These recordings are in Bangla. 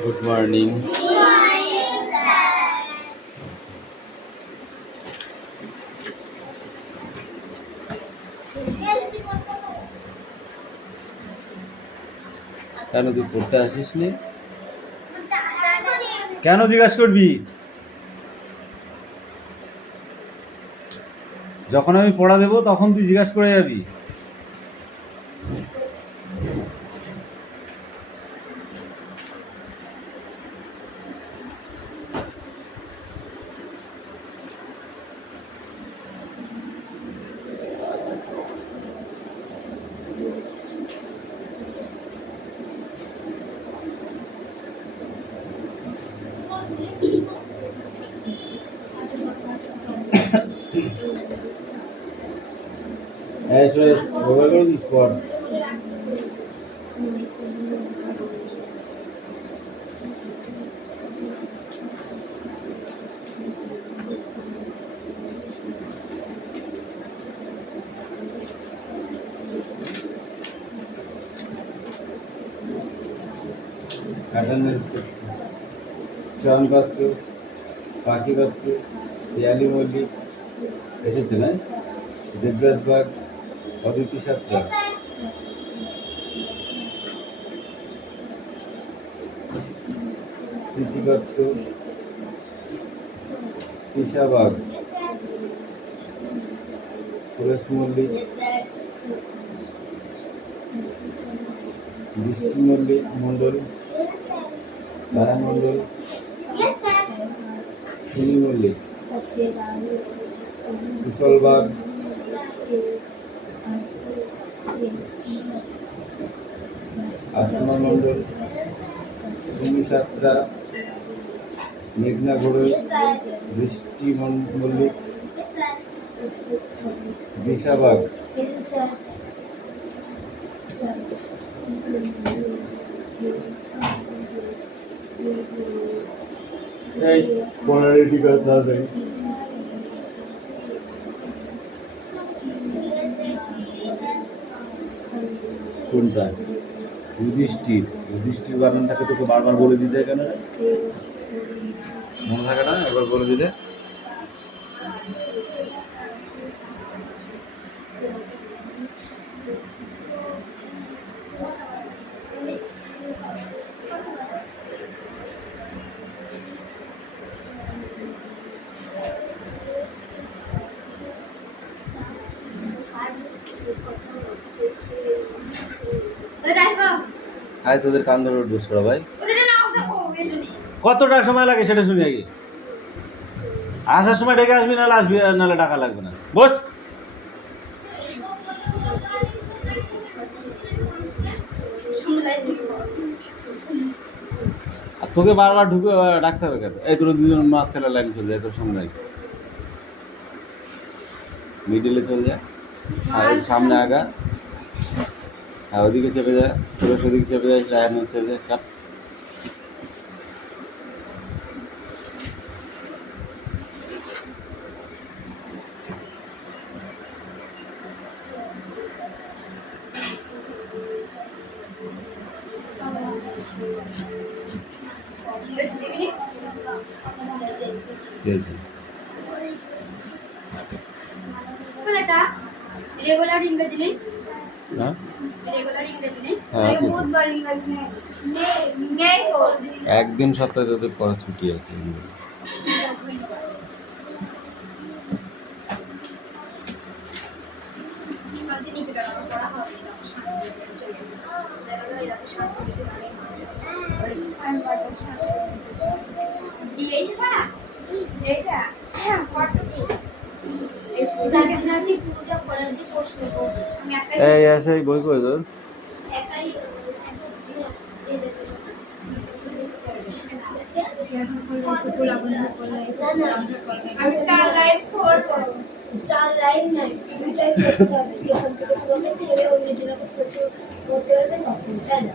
Good morning. কেন তুই পড়তে আসিস নি? কেন জিজ্ঞাসা করবি? যখন আমি পড়া দেবো তখন তুই জিজ্ঞাসা করে যাবি। স্পট অ্যাটেন্ডেন্স করছি। চয়ন পাত্র, পাখি পাত্র, পিয়ালি মল্লিক এসেছে না? দেবরাজ বাগ, অদিতি সাত্রা, প্রীতি পাত্র, তৃষা বাগ, সুরেশ মল্লিক, বৃষ্টি মল্লিক মন্ডল, রায়া মন্ডল, সুনী মল্লিক, কুশল বাগ, আসমা মন্ডল, সুমি সাত্রা, মেঘনা ঘোড়ই, বৃষ্টি মল্লিক, দিশা বাগ, এই পড়ারেডি কথা নেই। কোনটা? যুধিষ্ঠির। যুধিষ্ঠির বানানটাকে তোকে বারবার বলে দিতে কেন? মনে থাকে না একবার বলে দিতে? আয় তোদের কান ধরে ডোজ করা ভাই। কতটা সময় লাগে সেটা শুনি আগে। আসার সময় ডেকে আসবি, নাহলে আসবি, নাহলে টাকা লাগবে না। বস। আর তোকে বারবার ঢুকে ডাকতে হবে কেন? এই তোর দুজন মাঝখানে লাইনে চলে যায়, তোর সামনে মিডিলে চলে যায়, আর সামনে আগা, আর ওদিকে চেপে যায়, সুরেশ ওদিকে চেপে যায়, রায়ান চেপে যায়, চাপ। রেগুলার ইংরেজি নেই? হ্যাঁ, রেগুলার ইংরেজি নেই? একদিন সপ্তাহে তোদের পড়া ছুটি আছে। এই আছে বই কই তোর? চার লাইন নাই, দুইটাই করতে হবে। যেখান থেকে তোমাকে তেলে অন্য জেলাকে করতে পারবে তখন, তাই না?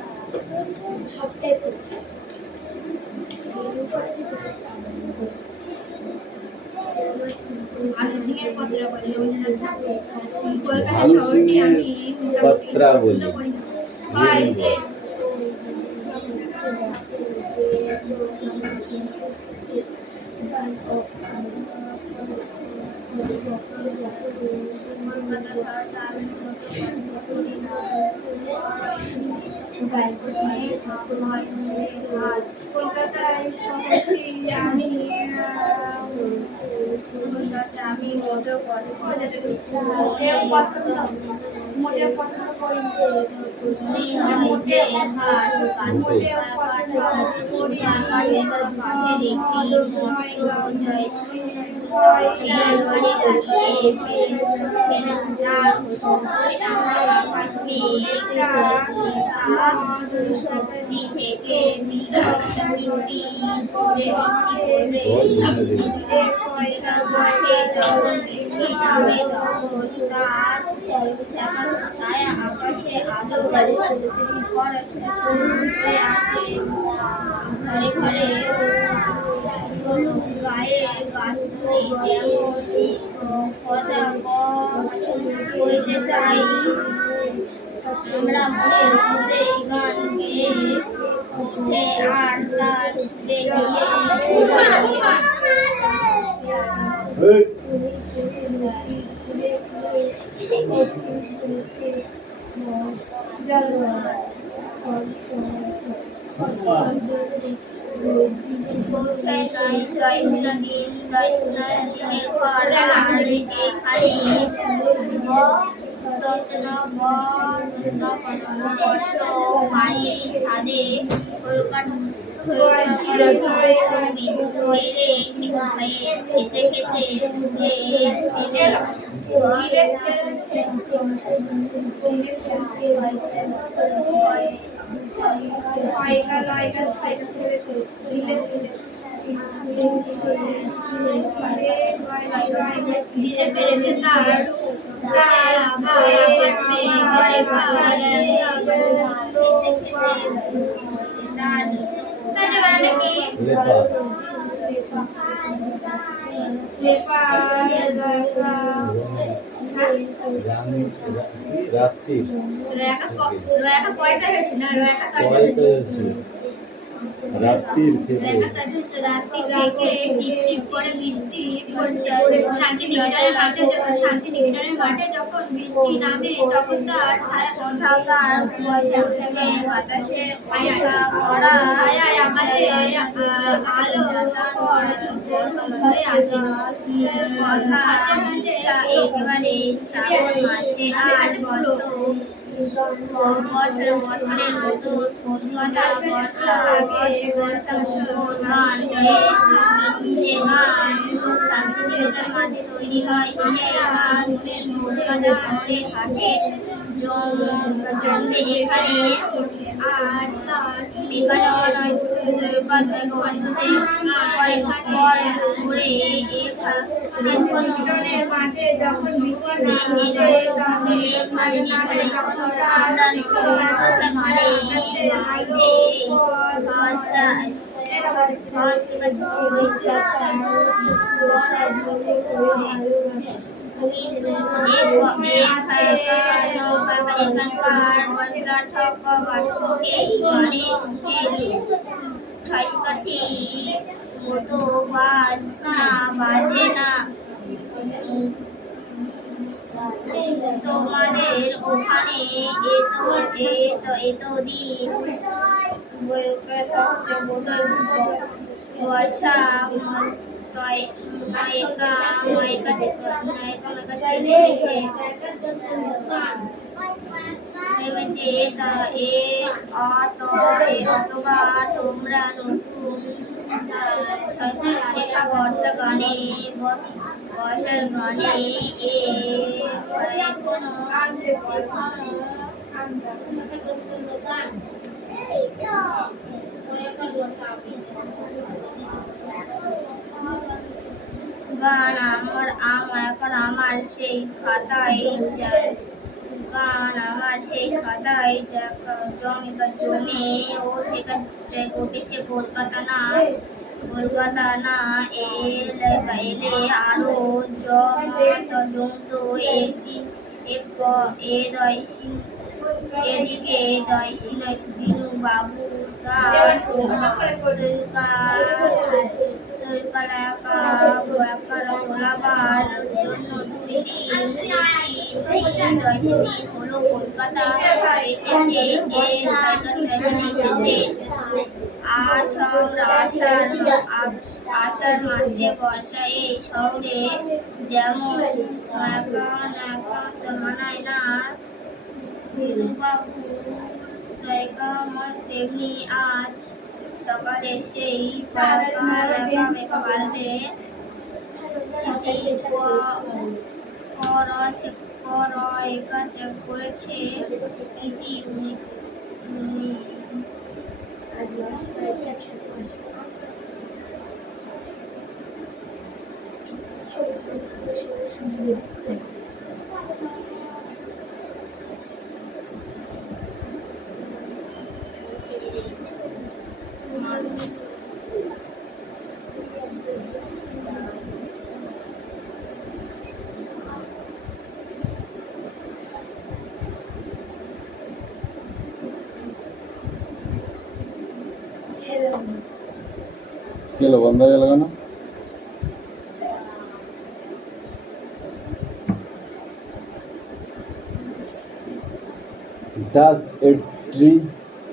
সবটাই করতে হবে। পত্রা বলি। কলকাতায় শহরটি আমি আমি মোটেও পছন্দ করি ছায়া আকাশে আলো ঘরে ঘরে গায়ে গাছগুলি যেমন হইতে চাই আমরা মনের মধ্যে গান গেয়ে উঠে আর তার দিনের পর আর এখানে ছাদে খেতে খেতে রাত্রি রাত্রির থেকে বৃষ্টি পড়ছে শান্তিনিকেতনের মাঠে যখন বৃষ্টি নামে তখন তার ছায়া বাতাসে ছায়ায় আকাশে আলো হয়ে আসে একেবারে শ্রাবণ মাসে আর বছরের মতো কলকাতা বর্ষা গান শান্তিনিকেতন মাঠে তৈরি হয় সেই গানগুলি কলকাতা শহরে ঘাটে জন্মে এখানে আর তার মাঠে যখন মতো বাজে না তোমাদের ওখানে এতদিন বর্ষা অথবা তোমরা নতুন বর্ষার গানে গান আমার সেই খাতায় জমে উঠেছে কলকাতা না এলে আরো জমতো এদিকে দয়শীলয় বিনু বাবুর গাছ তোলাবার জন্য 2 দিন হলো কলকাতা এসেছে। আষাঢ় মাসে বর্ষা এই শহরে যেমন মানায় না বিনুবাবু জায়গা আমার, তেমনি আজ সকালে সেই পাল্টে করেছে ইতি কি হলো, বন্ধ হয়ে গেল কেন? Does a tree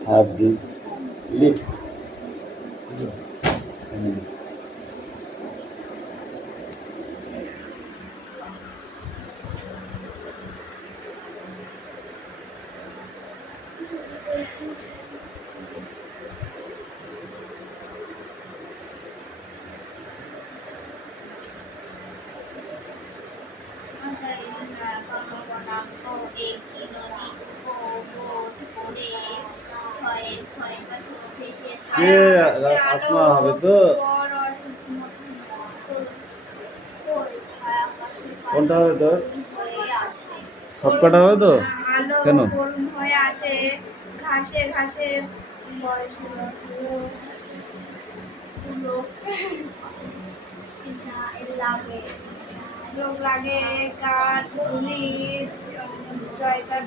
have the leaf? Asma হবে তো? কোনটা হবে তোর? সবকটা হবে তো? কেন? হয়ে আসে ঘাসে ঘাসে লোক লাগে গাছ গুলি জয়কার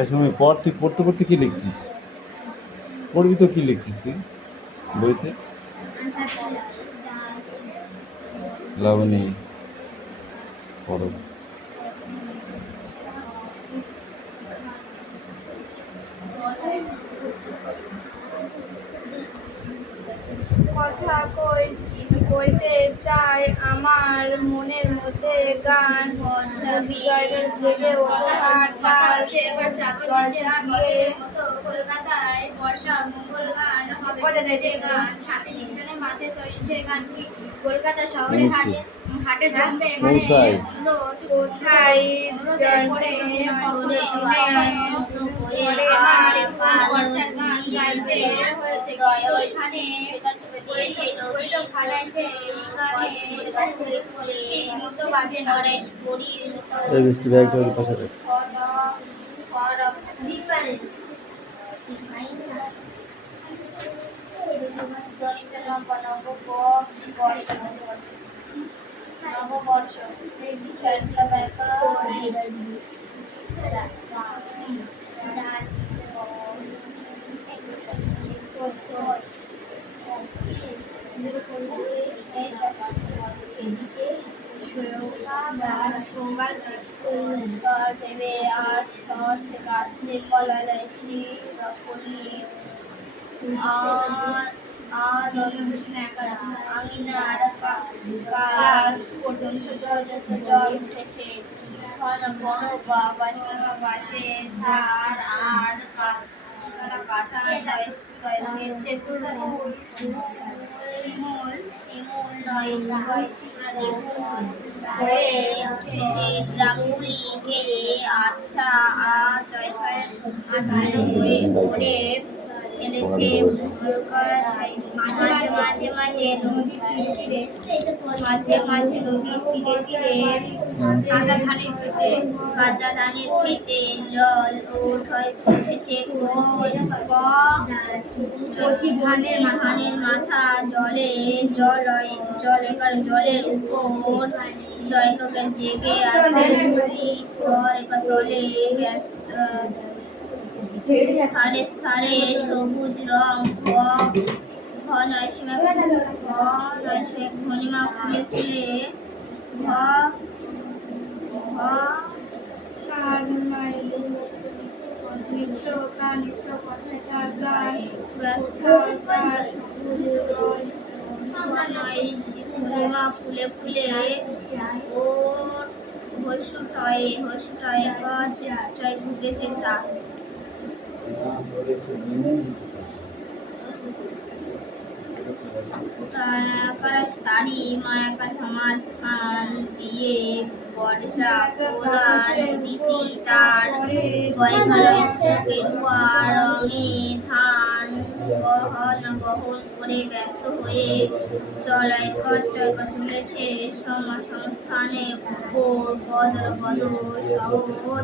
এই সময় পর তুই পড়তে পড়তে কি লিখছিস? পড়বি তো, কি লিখছিস তুই বইতে? লাবণী পড়ো। কথা কইতে চাই আমার মনের মধ্যে গান জয়গান জেগে ওঠে আর তার কলকাতায় বর্ষা মঙ্গল গান হবে যে গান সাথে নিউটনের মাঠে তৈরি সে গান কি কলকাতা শহরে হাটে জমবে কোথায়? কোথায় করে বর্ষার গান গাইতে হয়েছে ওইখানে এই বৃষ্টি ব্যাগটা ওর পাশে রাখ। নববর্ষ ভেবে আজ গাছে কলাইছি আঙিনার পর্যন্ত জল উঠেছে ঘন ঘন বাসে ঝাড় আর কাটা গ্রামগুলি গেলে আচ্ছা হয়ে খেলেছে মাঝে মাঝে মাঝে নদীর তীরে মাঝে মাঝে নদীর তীরে তীরে কাঁচা ধানের খেতে জল উঠেছে চষি ধানের মাথা জলের উপর জয়কে জেগে আছে তলে স্থানে স্থানে সবুজ রং ঘনিমা ফুলে ফুলে নিত্য কথাকার গান ঘনিমা ফুলে ফুলে ও হসুটায় গাছ জয় ফুটেছে তা তারি মায়াকা সমাজ খান দিয়ে বর্ষা কোলার দিতি তার গেরুয়া রঙে ধান বহন করে ব্যস্ত হয়ে চলেছে সংস্থানে উপর বদল সহ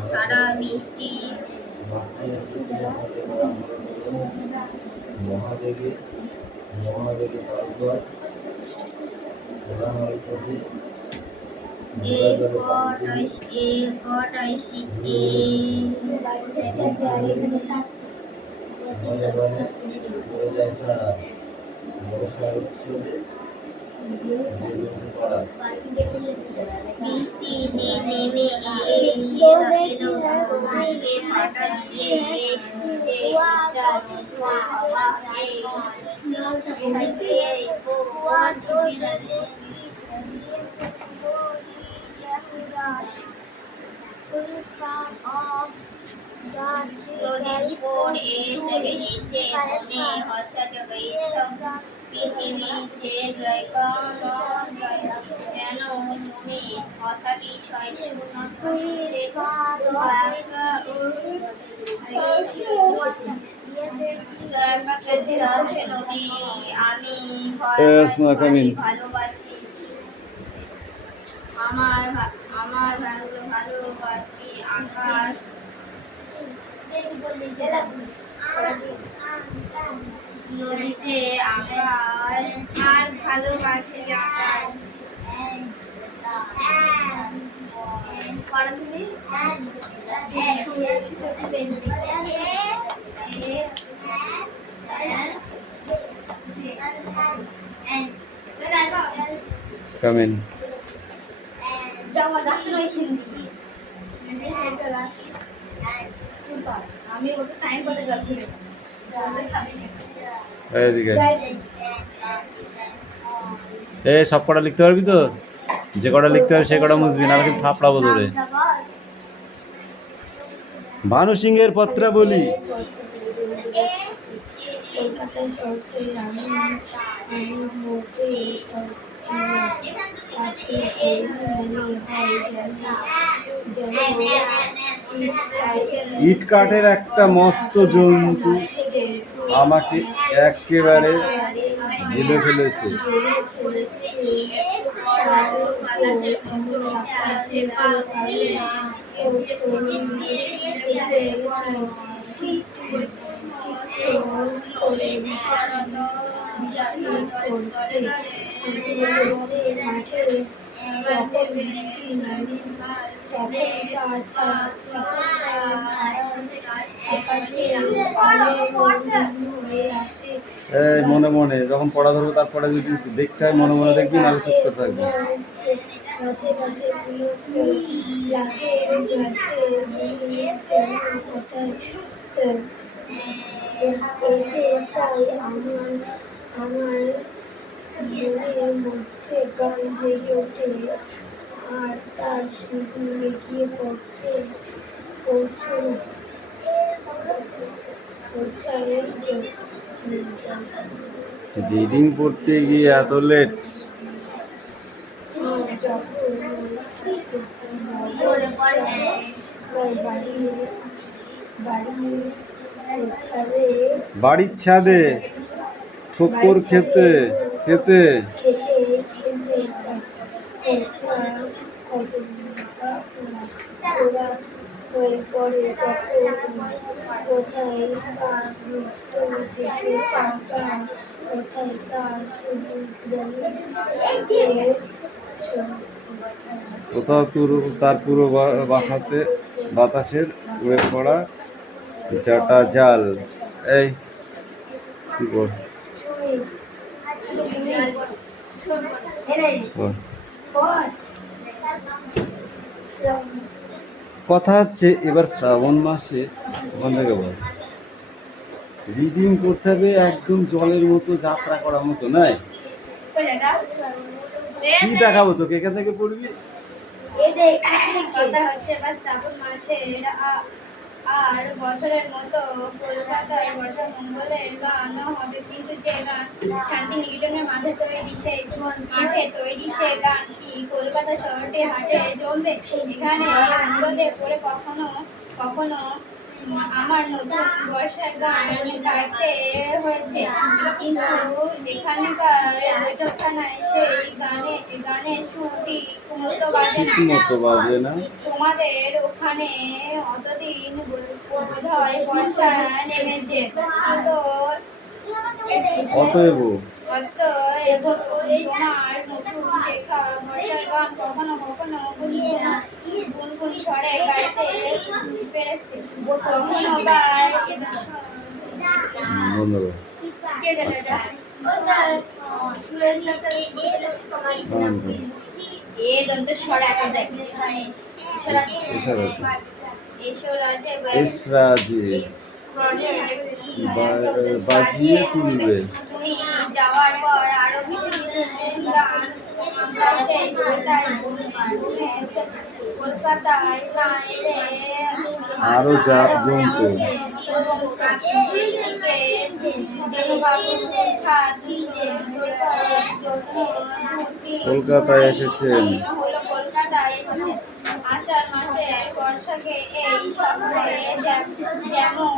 ছাড়া মিষ্টি বৃষ্টি নেমে মেঘে ফাটা দিয়ে নদীর উপর এসে মনে হর্ষা জগাইছ পৃথিবী যে জয়গান যেন তুমি কথাটি আছে নদী আমি ভালোবাসি আমার ভালোবাসি আকাশ নদীতে আকাশ আর ভালোবাসি আকাশ Come in. আমি ওকে টাইম করে জল খেলে এদিকে সব কটা লিখতে পারবি তো? যে কটা লিখতে পারবি সে কটা মুছবি, না কিন্তু থাপড়াবো ধরে। ভানু সিংহের পত্রাবলী। কলকাতায় শহরে আমি মোটে ইট কাঠের একটা মস্ত জন্তু আমাকে একেবারে ঘিরে ফেলেছে। যখন বৃষ্টি নামে তখন মনে মনে যখন পড়া ধরবো তারপরে যদি দেখতে হয় মনে মনে দেখবি, নাহলে চুপ করে থাকবি। চাই আমার মনের মধ্যে গান জেগে ওঠে, আর তার শুধু এগিয়ে রিডিং পড়তে গিয়ে এত লেট। বাড়ি ছাদে বাড়ির ছাদে ঠোক্কর খেতে খেতে খেতে খেতে কজনটা ওরা হয়ে পড়ে তখন কোথায় তার রক্ত থেকে পাকায় কোথায় তার সবুজ রঙের কোথাও তার পুরো বাসাতে বাতাসের উড়ে পড়া জাটা জাল। এই কি বল কথা হচ্ছে এবার শ্রাবণ মাসে ওখান থেকে বলছে রিডিং করতে হবে একদম জলের মতো যাত্রা করার মতো নাই। কি দেখাবো তোকে এখান থেকে পড়বি। কথা হচ্ছে এবার শ্রাবণ মাসের আর বছরের মতো কলকাতায় বর্ষা মঙ্গলের গান হবে, কিন্তু যে গান শান্তিনিকেতনের মাঠে তৈরি সে গানটি কলকাতা শহরটি হাটে জমবে। এখানে অনুরোধে পড়ে কখনো কখনো আমার নতুন বর্ষার গান গাইতে হয়েছে, কিন্তু এখানকার বৈঠকখানায় সেই গানের সুরটি মতো বাজে না। তোমাদের ওখানে অতদিন বোধহয় বর্ষা নেমেছে, অতএব তোমার নতুন শেখা বর্ষার গান কখনো কখনো গুনগুন স্বরে গাইতে পেরেছে, কখনো বা বাজিয়ে তুলবে। তুমি যাওয়ার পর আরো কিছু কিছু গান আমরা সেই কলকাতায় না এলে আরো জমতো। কলকাতায় এসেছেন। আষাঢ় মাসের বর্ষাকে এই শহরে যেমন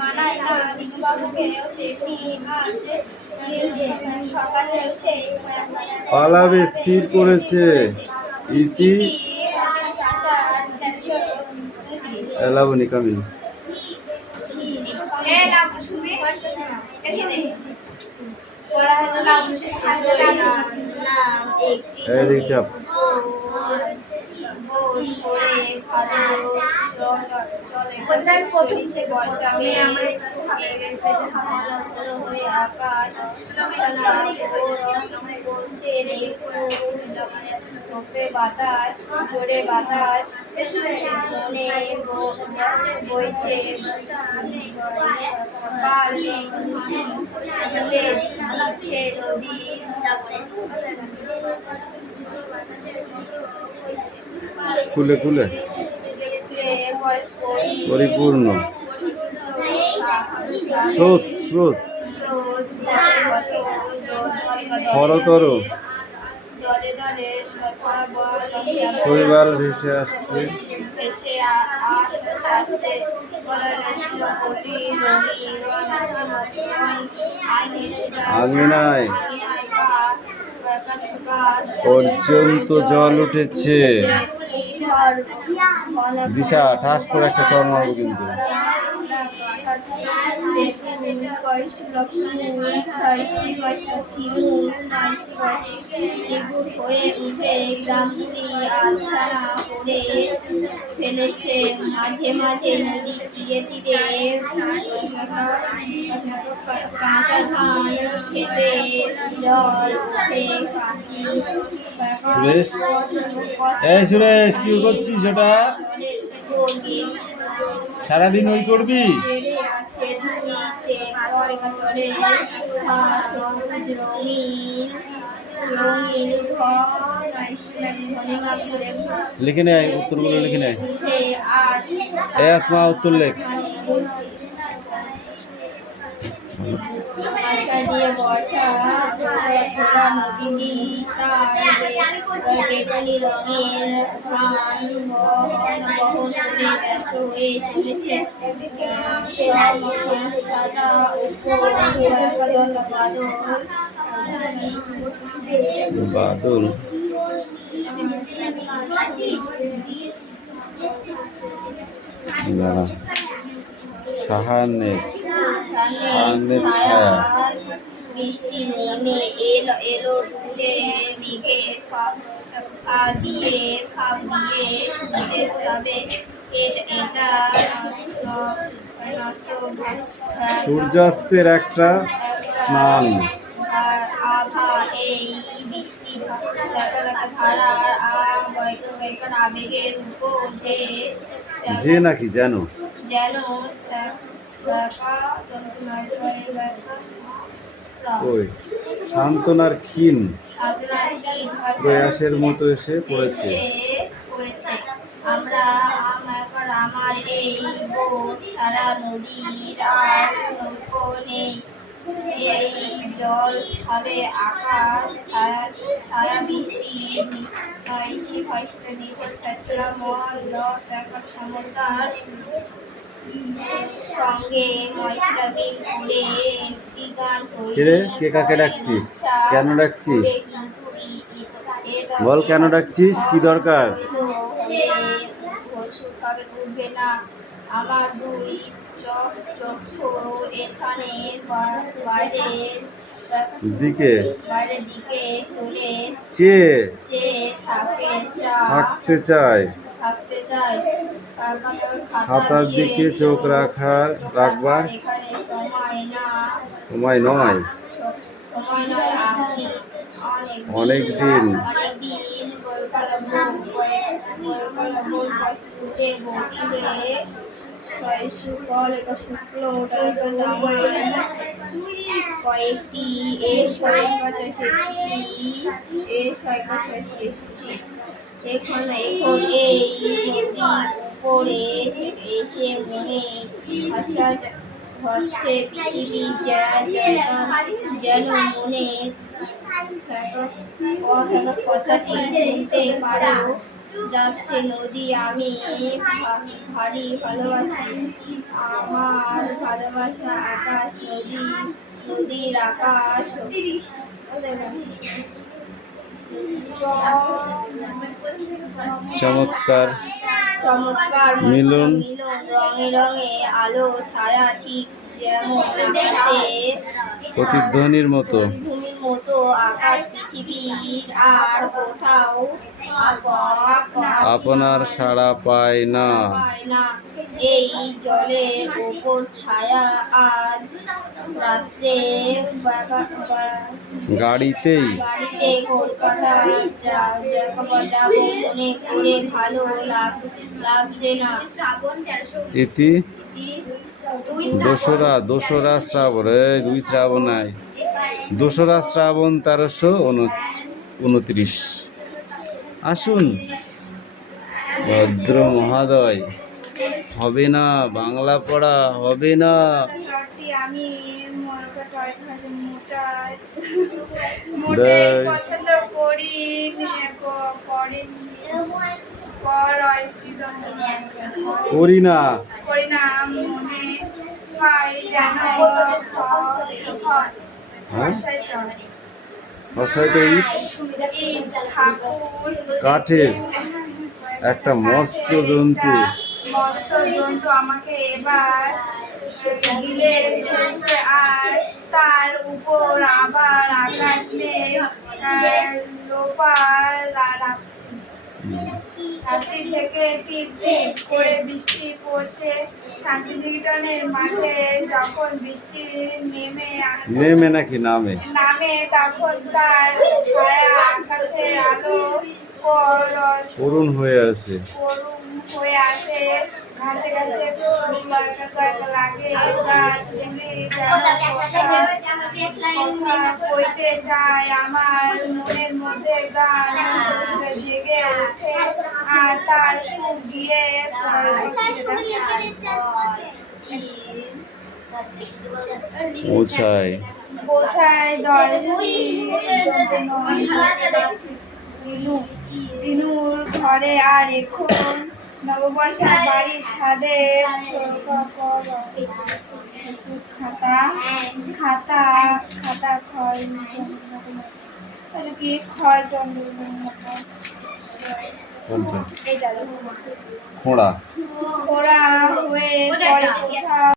মানায় না দীনবাবুকেও তেমনি আজ সকালেও সেই পালাবে স্থির করেছে ইতি লাবণী কামিনী। চাপ বাতাস জোরে বাতাস বইছে দিচ্ছে নদী খুলে খুলে পরিপূর্ণ স্রোত স্রোত খরতর শৈবাল ভেসে আসছে আঙিনায় পর্যন্ত জল উঠেছে। দিশা ঠাস করে একটা চর মারবো কিন্তু। হয়ে উঠে গ্রামগুলি আচ্ছানা করে ফেলেছে, মাঝে মাঝে নদীর তীরে তীরে কাঁচা ধান খেতে জল উঠে সুরেশ এই সুরেশ কি করছিস ওটা সারাদিন ওই করবি। লিখে নেয় উত্তরগুলো লিখে নেয়। আসমা উত্তর লেখ। দিয়ে বর্ষা খোলা নদীটি তার বেগুনি রঙের ধান বহন করে ব্যস্ত হয়ে চলেছে। সংস্থাটা উপর বাদল বাদল দাঁড়া সাহানের ছায়া বৃষ্টি নেমে এলো দূরে দিকে ফাঁক দিয়ে সূর্যের তাপে এটা সূর্যাস্তের একটা স্নান। আভা এই বৃষ্টি ধারার আবেগের উপর যে নাকি যেন যেন ওই সান্ত্বনার ক্ষীণ প্রয়াসের মতো এসে পড়েছে। আমার এই বোট ছাড়া নদীর আর নৌকো নেই। এই জল খাবে আকাশ ছায়া বৃষ্টি সমতার সঙ্গে ময়সিলা মিল করে একটি গান কিরে কে কাকে ডাকছিস? কেন ডাকছিস? বল কেন ডাকছিস? কি দরকার? উঠবে না আমার দুই চক্ষু এখানে বাইরের দিকে চলে চেয়ে থাকতে চায়। খাতার দিকে চোখ রাখবার এখানে সময় নয়। আপনি অনেক দিন কয়েকটি এখন এই পরে এসে মনে আশা হচ্ছে পৃথিবী যেন মনে কথাটি শুনতে পারো যাচ্ছে নদী আমি ভারী ভালোবাসি আমার ভালোবাসা আকাশ নদীর আকাশ চমৎকার মিলন রঙে রঙে আলো ছায়া ঠিক যেমন আকাশে প্রতিধ্বনির মতো আকাশ পৃথিবীর আর কোথাও আপনার সাড়া পায় না। এই জলের উপর ছায়া আজ রাত্রে গাড়িতে কলকাতা যাব মনে করে ভালো লাগছে না। ইতি দোসরা শ্রাবণ 2রা শ্রাবণ 1329। আসুন ভদ্র মহোদয়, হবে না বাংলা পড়া হবে না। আমি পছন্দ করি না মনে হয় যেন কাঠের একটা মস্ত জন্তু আমাকে এবার ঘিরে ফেলছে আর তার উপর আবার আকাশ রাত্রি থেকে টিপ টিপ করে বৃষ্টি পড়ছে। শান্তিনিকেতনের মাঠে যখন বৃষ্টি নামে তখন তার ছায়া আকাশে আলো করুণ হয়ে আসে। ঘাসে লাগে কইতে যায় আমার মনের মধ্যে গান জেগে ওঠে আর তার সুর দিয়ে বোঝায় বোঝায় দর্শী দিনু দিনুর ঘরে আর এখন নববর্ষের বাড়ির ছাদে খাতা খাতা খাতা ক্ষয় তাহলে কি ক্ষয় চন্দ্র কোনটা এইটা খোঁড়া খোড়া হয়ে পড়ে কোথাও